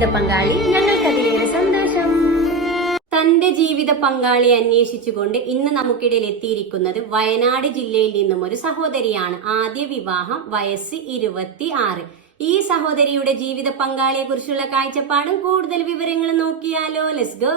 ജീവിത പങ്കാളി ഞങ്ങൾക്കതിലേറെ സന്തോഷം. തന്റെ ജീവിത പങ്കാളിയെ അന്വേഷിച്ചുകൊണ്ട് ഇന്ന് നമുക്കിടയിൽ എത്തിയിരിക്കുന്നത് വയനാട് ജില്ലയിൽ നിന്നും ഒരു സഹോദരിയാണ്. ആദ്യ വിവാഹം വയസ്സ് ഇരുപത്തി ആറ് ഈ സഹോദരിയുടെ ജീവിത പങ്കാളിയെ കുറിച്ചുള്ള കാഴ്ചപ്പാടും കൂടുതൽ വിവരങ്ങൾ നോക്കിയാലോ. ലെസ് ഗോ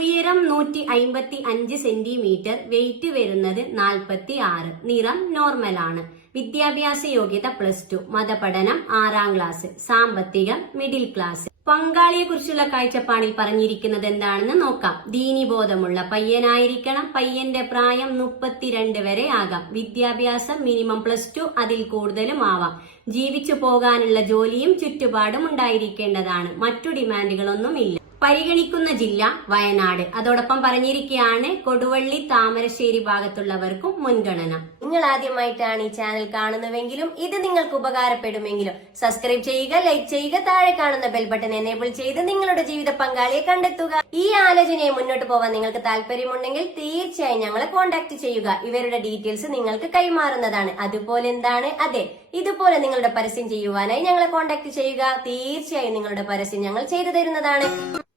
ഉയരം നൂറ്റി അയിമ്പത്തി അഞ്ച് സെന്റിമീറ്റർ വെയിറ്റ് വരുന്നത് നാൽപ്പത്തി ആറ് നിറം നോർമൽ ആണ് വിദ്യാഭ്യാസ യോഗ്യത പ്ലസ് ടു. മതപഠനം ആറാം ക്ലാസ്. സാമ്പത്തികം മിഡിൽ ക്ലാസ്. പങ്കാളിയെ കുറിച്ചുള്ള കാഴ്ചപ്പാടിൽ പറഞ്ഞിരിക്കുന്നത് എന്താണെന്ന് നോക്കാം. ദീനിബോധമുള്ള പയ്യനായിരിക്കണം. പയ്യന്റെ പ്രായം മുപ്പത്തിരണ്ട് വരെ ആകാം. വിദ്യാഭ്യാസം മിനിമം പ്ലസ് ടു അതിൽ കൂടുതലും ആവാം. ജീവിച്ചു പോകാനുള്ള ജോലിയും ചുറ്റുപാടും ഉണ്ടായിരിക്കേണ്ടതാണ്. മറ്റു ഡിമാൻഡുകളൊന്നുമില്ല. പരിഗണിക്കുന്ന ജില്ല വയനാട്. അതോടൊപ്പം പറഞ്ഞിരിക്കുകയാണ് കൊടുവള്ളി താമരശ്ശേരി ഭാഗത്തുള്ളവർക്കും മുൻഗണന. നിങ്ങൾ ആദ്യമായിട്ടാണ് ഈ ചാനൽ കാണുന്നതെങ്കിലും ഇത് നിങ്ങൾക്ക് ഉപകാരപ്പെടുമെങ്കിലും സബ്സ്ക്രൈബ് ചെയ്യുക ലൈക്ക് ചെയ്യുക താഴെ കാണുന്ന ബെൽ ബട്ടൺ എനേബിൾ ചെയ്ത് നിങ്ങളുടെ ജീവിത പങ്കാളിയെ കണ്ടെത്തുക. ഈ ആലോചനയെ മുന്നോട്ട് പോവാൻ നിങ്ങൾക്ക് താല്പര്യമുണ്ടെങ്കിൽ തീർച്ചയായും ഞങ്ങളെ കോൺടാക്ട് ചെയ്യുക. ഇവരുടെ ഡീറ്റെയിൽസ് നിങ്ങൾക്ക് കൈമാറുന്നതാണ്. അതുപോലെ എന്താണ്? അതെ ഇതുപോലെ നിങ്ങളുടെ പരസ്യം ചെയ്യുവാനായി ഞങ്ങളെ കോൺടാക്ട് ചെയ്യുക. തീർച്ചയായും നിങ്ങളുടെ പരസ്യം ഞങ്ങൾ ചെയ്തു തരുന്നതാണ്.